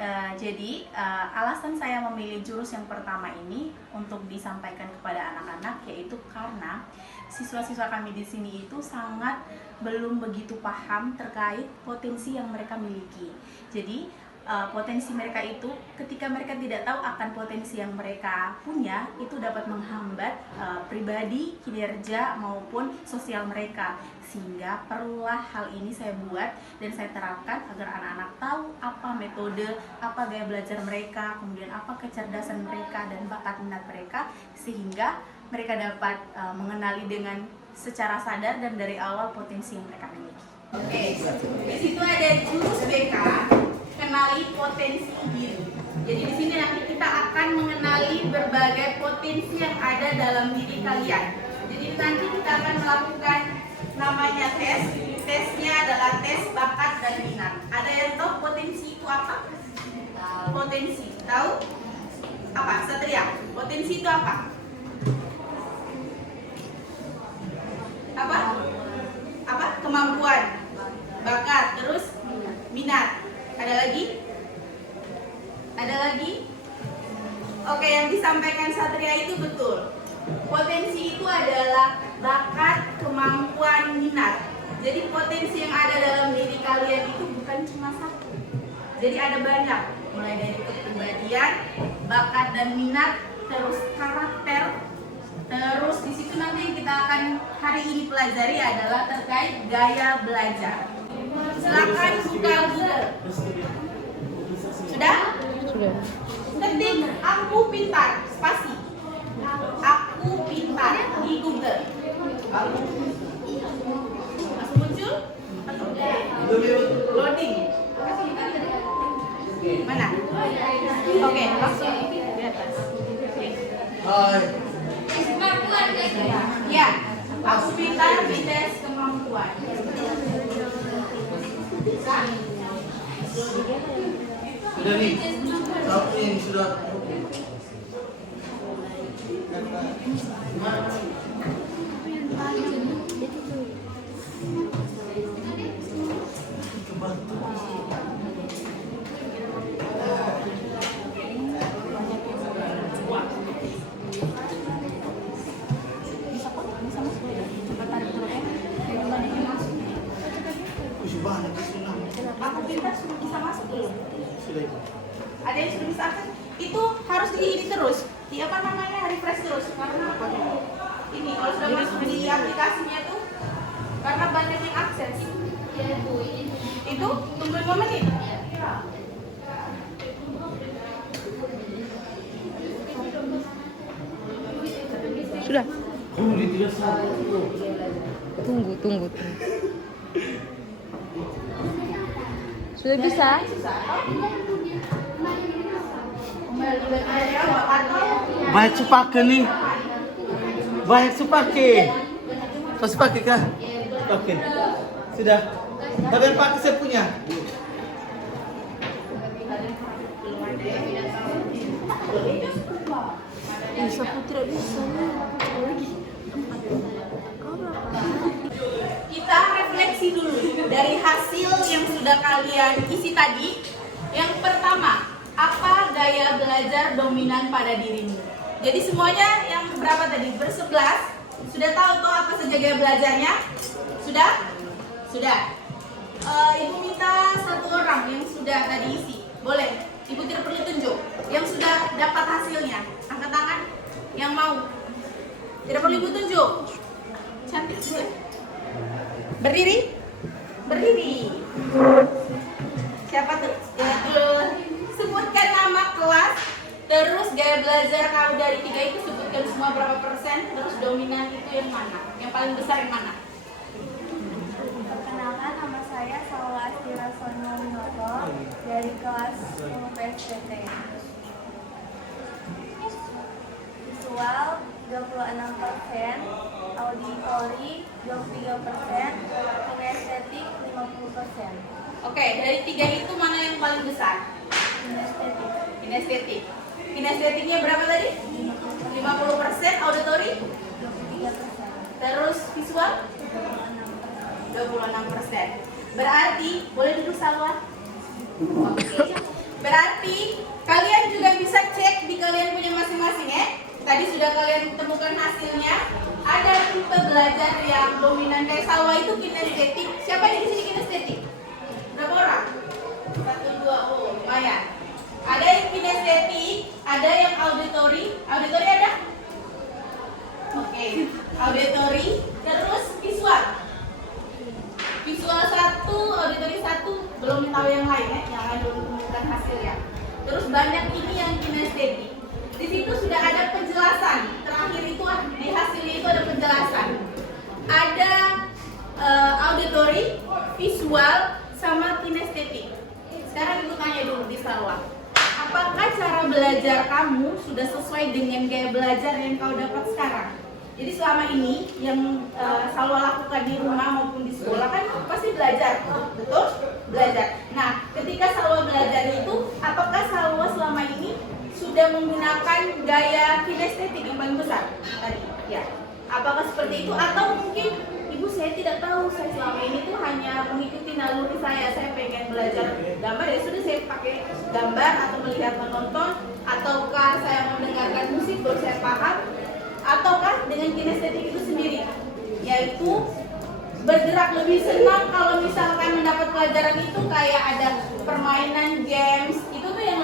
Alasan saya memilih jurus yang pertama ini untuk disampaikan kepada anak-anak yaitu karena siswa-siswa kami di sini itu sangat belum begitu paham terkait potensi yang mereka miliki. Jadi potensi mereka itu ketika mereka tidak tahu akan potensi yang mereka punya itu dapat menghambat pribadi, kinerja maupun sosial mereka, sehingga perlulah hal ini saya buat dan saya terapkan agar anak-anak tahu apa metode, apa gaya belajar mereka, kemudian apa kecerdasan mereka dan bakat minat mereka, sehingga mereka dapat mengenali dengan secara sadar dan dari awal potensi yang mereka miliki. Oke, di situ ada jurus BK, kenali potensi diri. Jadi di sini nanti kita akan mengenali berbagai potensi yang ada dalam diri kalian. Jadi nanti kita akan melakukan namanya tes. Tesnya adalah tes bakat dan minat. Ada yang tahu potensi itu apa? Potensi. Tahu? Apa? Satria. Potensi itu apa? Apa? Apa? Kemampuan. Bakat. Terus minat. Ada lagi? Ada lagi? Oke, yang disampaikan Satria itu betul. Potensi itu adalah bakat, kemampuan, minat. Jadi potensi yang ada dalam diri kalian itu bukan cuma satu. Jadi ada banyak, mulai dari kepribadian, bakat dan minat, terus karakter. Terus di situ nanti yang kita akan hari ini pelajari adalah terkait gaya belajar. Silakan buka Google. Sudah? Sudah. Ketik aku pintar, spasi. Aku pintar di Google. Masuk muncul? Loading. Mana? Oke, langsung di atas. Hai. Ya, aku pintar di tes kemampuan. Sudah nih. Satu ini sudah. Aku pintar sudah bisa masuk belum? Sudah. Ada yang sudah bisa akses? Itu harus di ini terus. Di apa namanya? Refresh terus. Karena ini kalau sudah masuk di aplikasinya tuh karena banyak yang akses. Itu tunggu 5 menit. Sudah. Tunggu. Tunggu. Sudah bisa? Banyak supake nih. Banyak supake. Kau supake kah? Oke. Sudah. Tapi yang pakai saya punya. Bisa tidak bisa. Kita refleksi dulu dari hasil yang sudah kalian isi tadi. Yang pertama, apa gaya belajar dominan pada dirimu? Jadi semuanya yang berapa tadi? Bersebelas. Sudah tahu tuh apa saja gaya belajarnya? Sudah? Sudah. Ibu minta satu orang yang sudah tadi isi. Boleh? Ibu tidak perlu tunjuk. Yang sudah dapat hasilnya. Angkat tangan. Yang mau. Tidak perlu ibu tunjuk. Cantik juga. Berdiri? Berdiri. Siapa tuh? Sebutkan nama kelas. Terus gaya belajar kau dari 3 itu sebutkan semua berapa persen. Terus dominan itu yang mana? Yang paling besar yang mana? Perkenalkan, nama saya Salwa Astira Sonia Winoto dari kelas 10 PSDT. Visual 26%, auditori 23%, kinestetik 50%. Oke, dari 3 itu mana yang paling besar? Kinestetik Kinestetik. Kinestetiknya berapa tadi? 50%, auditori? 23%. Terus visual? 26%. Berarti, boleh duduk Salwa? Oke. Berarti kalian juga bisa cek di kalian punya masing-masing ya. Tadi sudah kalian temukan hasilnya. Ada tipe belajar yang dominan kayak Salwa itu kinestetik. Siapa yang di sini kinestetik? Berapa orang? 1, 2, oh lumayan. Ada yang kinestetik, ada yang auditory. Auditory ada? Oke, auditory, terus visual. Visual 1, auditory 1, belum tahu yang lain ya, yang lain belum menemukan hasilnya. Terus banyak ini yang kinestetik. Di situ sudah ada penjelasan. Terakhir itu di hasilnya itu ada penjelasan. Ada auditory, visual, sama kinestetik. Sekarang ibu tanya dulu di Salwa. Apakah cara belajar kamu sudah sesuai dengan gaya belajar yang kau dapat sekarang? Jadi selama ini yang Salwa lakukan di rumah maupun di sekolah kan pasti belajar, betul? Belajar. Nah, ketika Salwa belajar itu, apakah Salwa selama ini sudah menggunakan gaya kinestetik yang paling besar tadi? Ya. Apakah seperti itu atau mungkin ibu saya tidak tahu, saya selama ini tuh hanya mengikuti naluri saya pengen belajar gambar ya sudah saya pakai gambar atau melihat menonton, ataukah saya mendengarkan musik baru saya paham, ataukah dengan kinestetik itu sendiri yaitu bergerak lebih senang kalau misalkan mendapat pelajaran itu kayak ada permainan games itu tuh yang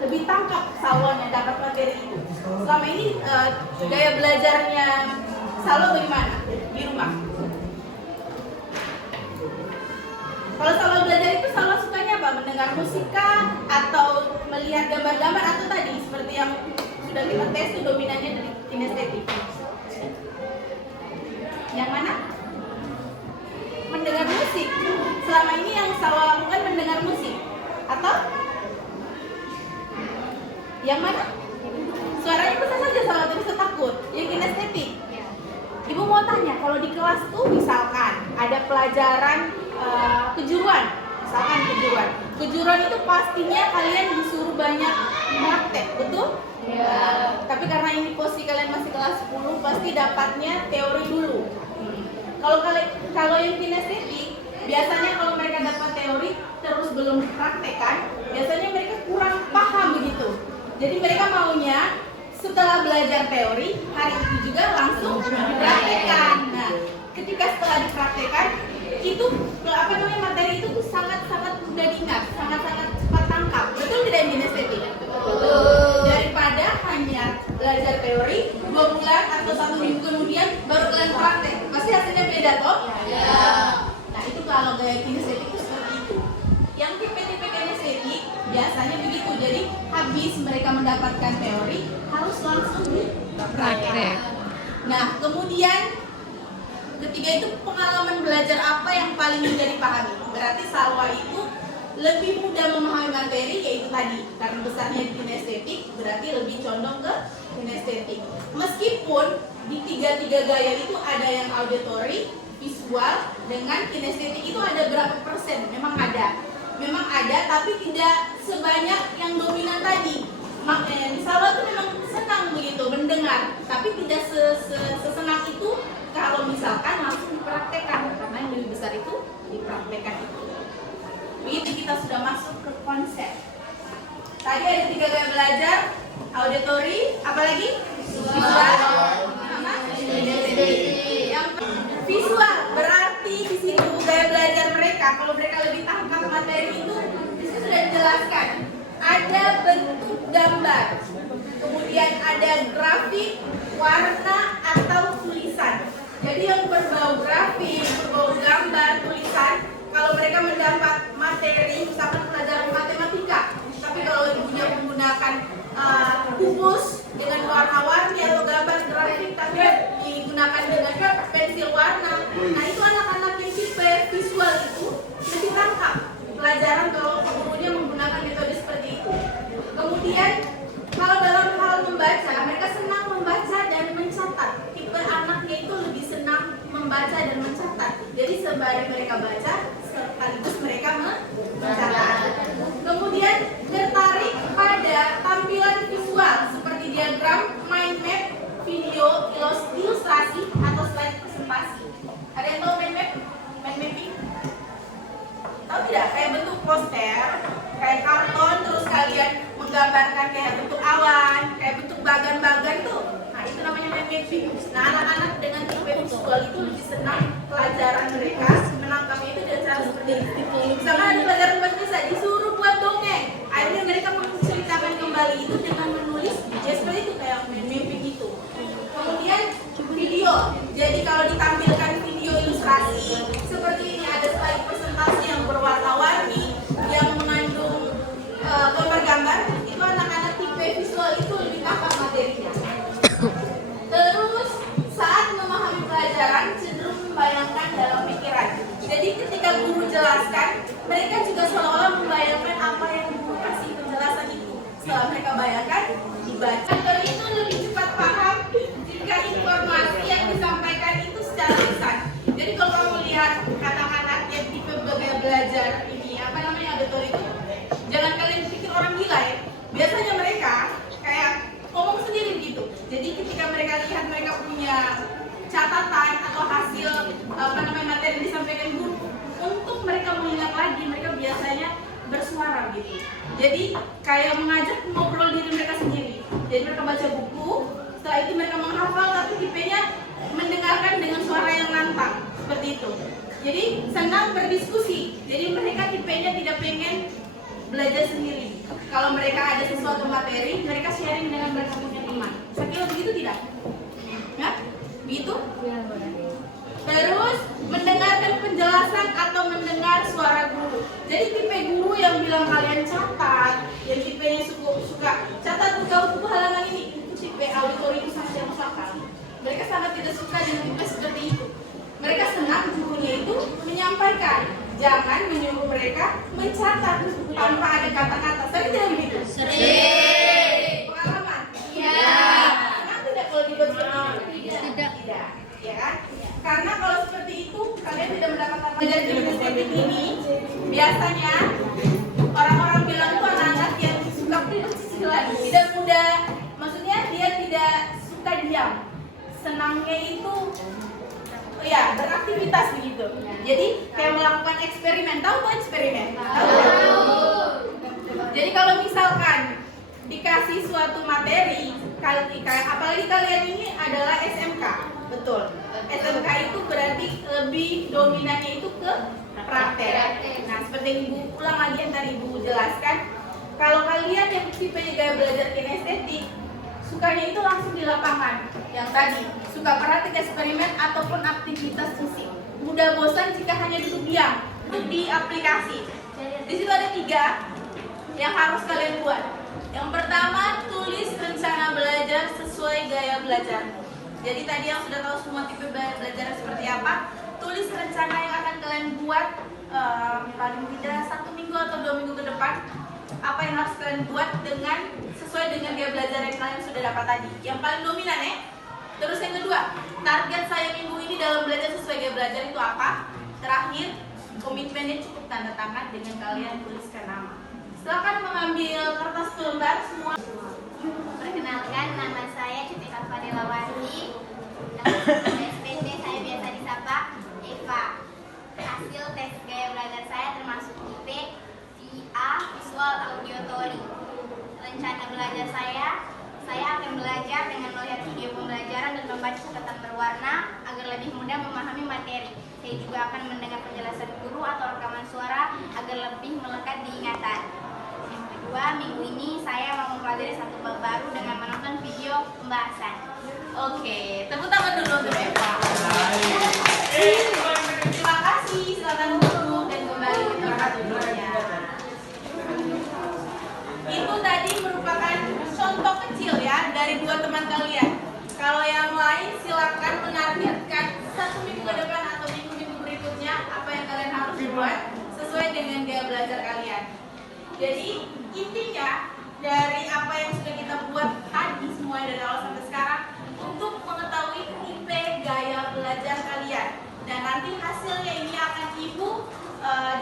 lebih tangkap Salwa yang dapat materi itu. Selama ini gaya belajarnya Salwa bagaimana di rumah? Kalau Salwa belajar itu Salwa sukanya apa? Mendengar musika atau melihat gambar-gambar atau tadi seperti yang sudah kita tes itu dominannya dari kinestetik. Yang mana? Mendengar musik. Selama ini yang Salwa lakukan mendengar musik atau yang mana? Suaranya bisa saja Salwa tapi bisa takut. Yang kinestetik. Ibu mau tanya, kalau di kelas tuh misalkan ada pelajaran kejuruan, misalkan kejuruan. Kejuruan itu pastinya kalian disuruh banyak praktek, betul? Ya. Tapi karena ini posisi kalian masih kelas 10, pasti dapatnya teori dulu. Kalau yang kinestetik, biasanya kalau mereka dapat teori terus belum dipraktekkan, biasanya mereka kurang paham begitu. Jadi mereka maunya setelah belajar teori, hari itu juga langsung dipraktekkan. Nah, ketika setelah dipraktekkan, itu materi itu tuh sangat-sangat mudah diingat, sangat-sangat cepat tangkap. Betul tidak yang kinestetik? Daripada hanya belajar teori 2 bulan atau 1 minggu kemudian baru kalian praktek, pasti hasilnya beda toh? Ya. Nah itu kalau gaya kinestetik itu seperti itu. Yang tipe-tipe kinestetik biasanya begitu. Jadi habis mereka mendapatkan teori harus langsung dipraktek. Nah kemudian ketiga itu pengalaman belajar apa yang paling mudah dipahami. Berarti Salwa itu lebih mudah memahami materi yaitu tadi karena besarnya di kinestetik berarti lebih condong ke kinestetik. Meskipun di tiga gaya itu ada yang auditory, visual dengan kinestetik itu ada berapa persen? Memang ada tapi tidak sebanyak yang dominan tadi. Makanya Salwa tuh memang senang begitu mendengar, tapi tidak sesenang itu kalau misalkan langsung dipraktekkan karena yang lebih besar itu dipraktekkan itu. Begitu kita sudah masuk ke konsep. Tadi ada 3 gaya belajar, auditory, apalagi? Visual, sama yang visual berarti di sini gaya belajar mereka. Kalau mereka lebih tangkap materi itu, di sini sudah dijelaskan. Ada bentuk gambar, kemudian ada grafik, warna atau tulisan. Jadi yang berbau grafik, berbau gambar, tulisan. Kalau mereka mendapat materi, misalkan pelajaran matematika, tapi kalau ibunya menggunakan kubus dengan warna-warni atau gambar grafik, tapi digunakan dengan pensil warna, nah itu anak-anak yang tipe visual itu lebih tangkap pelajaran kalau gurunya menggunakan metode seperti itu. Kemudian kalau dalam hal membaca, mereka senang membaca dan mencatat. Tipe anaknya itu lebih senang membaca dan mencatat. Jadi sembari mereka baca, sekaligus mereka mencatat. Kemudian tertarik pada tampilan visual seperti diagram, mind map, video, ilustrasi atau slide presentasi. Ada yang tahu mind map? Mind mapping? Tahu tidak? Kayak bentuk poster, kayak karton menggambarkan kayak bentuk awan, kayak bentuk bagan-bagan tuh. Nah, itu namanya mapping. Nah, anak-anak dengan tipe visual itu lebih senang pelajaran mereka menangkapnya itu dengan cara seperti itu. Misalkan ada pelajaran bahasa Indonesia disuruh buat dongeng, akhirnya mereka menceritakan kembali itu dengan menulis ya seperti itu kayak mapping itu. Kemudian video. Jadi kalau ditampilkan video ilustrasi seperti ini, ada slide presentasi yang berwarna-warni yang mengandung gambar-gambar, itu anak-anak tipe visual itu lebih paham materinya. Terus saat memahami pelajaran cenderung membayangkan dalam pikiran. Jadi ketika guru jelaskan, mereka juga seolah-olah membayangkan apa yang guru kasih penjelasan itu. Setelah mereka bayangkan, dibaca. Mentor itu lebih cepat paham jika informasi yang disampaikan itu secara lisan. Jadi kalau kamu lihat anak-anak yang tipe belajar ini, apa namanya auditor itu, jangan kalian pikir orang gila ya. Biasanya mereka kayak ngomong sendiri gitu. Jadi ketika mereka lihat mereka punya catatan atau hasil materi yang disampaikan guru, untuk mereka mengingat lagi, mereka biasanya bersuara gitu. Jadi kayak mengajak ngobrol diri mereka sendiri. Jadi mereka baca buku, setelah itu mereka menghafal, tapi tipenya mendengarkan dengan suara yang lantang seperti itu. Jadi senang berdiskusi. Jadi mereka tipenya tidak pengen belajar sendiri. Kalau mereka ada sesuatu materi, mereka sharing dengan mereka punya teman. Sakila begitu tidak? Ya? Begitu? Terus mendengarkan penjelasan atau mendengar suara guru. Jadi tipe guru yang bilang kalian catat, yang tipenya suka catat buku halaman ini, itu tipe auditori itu sangat yang sakal. Mereka sangat tidak suka dengan tipe seperti itu. Mereka senang gurunya itu menyampaikan, jangan menyuruh mereka mencatat tanpa ada kata-kata. Sering tidak begitu? Sering. Pengalaman? Iya. Senang tidak kalau dibuat seperti itu? Tidak. Ya kan? Karena kalau seperti itu kalian tidak mendapatkan pelajaran estetik ini. Biasanya orang-orang bilang itu anak-anak yang suka kecil-kecilan, tidak mudah. Maksudnya dia tidak suka diam. Senangnya itu ya beraktivitas begitu. Jadi kayak melakukan eksperimen. Tahu tuh eksperimen? Tahu. Jadi kalau misalkan dikasih suatu materi, apalagi kalian ini adalah SMK, betul. SMK itu berarti lebih dominannya itu ke praktek. Nah, seperti yang Ibu ulang lagi yang tadi Ibu jelaskan, kalau kalian yang tipenya gaya belajar kinestetik, sukanya itu langsung di lapangan. Yang tadi, suka praktik eksperimen ataupun aktivitas fisik. Mudah bosan jika hanya duduk diam. Untuk di aplikasi, di situ ada 3 yang harus kalian buat. Yang pertama, tulis rencana belajar sesuai gaya belajarmu. Jadi tadi yang sudah tahu semua tipe belajar seperti apa, tulis rencana yang akan kalian buat paling tidak 1 minggu atau 2 minggu ke depan. Apa yang harus kalian buat dengan sesuai dengan gaya belajar yang kalian sudah dapat tadi. Yang paling dominan ya. Terus yang kedua, target saya minggu ini dalam belajar sesuai gaya belajar itu apa? Terakhir, komitmennya cukup tanda tangan dengan kalian tuliskan nama. Silakan mengambil kertas lembar semua. Perkenalkan, nama saya Cutika Fadilawati. SPT saya biasa disapa Eva. Hasil tes gaya belajar saya termasuk IP VA Visual Auditory. Rencana belajar saya akan belajar dengan melihat video pembelajaran dan membaca catatan berwarna agar lebih mudah memahami materi. Saya juga akan mendengar penjelasan guru atau rekaman suara agar lebih melekat di ingatan. Yang kedua, minggu ini saya mau mempelajari satu bab baru dengan menonton video pembahasan. Oke, tepuk tangan dulu untuk Eva. Terima kasih, silakan duduk dan kembali ke tempat duduknya. Itu tadi merupakan contoh kecil ya dari 2 teman kalian. Kalau yang lain silakan menargetkan 1 minggu ke depan atau minggu-minggu berikutnya apa yang kalian harus buat sesuai dengan gaya belajar kalian. Jadi intinya dari apa yang sudah kita buat tadi semua dari awal sampai sekarang untuk mengetahui tipe gaya belajar kalian. Dan nanti hasilnya ini akan Ibu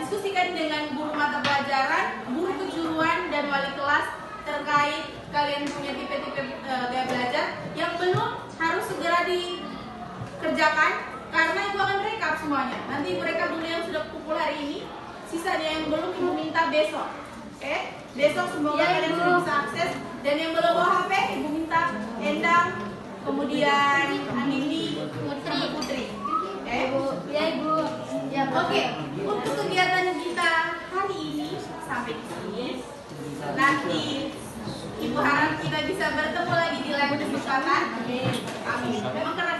diskusikan dengan guru mata pelajaran, guru kejuruan dan wali kelas terkait kalian punya tipe-tipe gaya belajar yang belum harus segera dikerjakan karena Ibu akan rekap semuanya. Nanti Ibu rekap dulu yang sudah kumpul hari ini, sisanya yang belum Ibu minta besok. Oke? Besok semoga kalian sudah bisa akses. Dan yang belum bawa HP, Ibu minta Endang, kemudian Anindi, Putri. Ibu. Ya Ibu. Ya Oke, untuk kegiatan kita hari ini sampai di sini. Nanti Ibu harap kita bisa bertemu lagi di lain kesempatan. Amin. Memang karena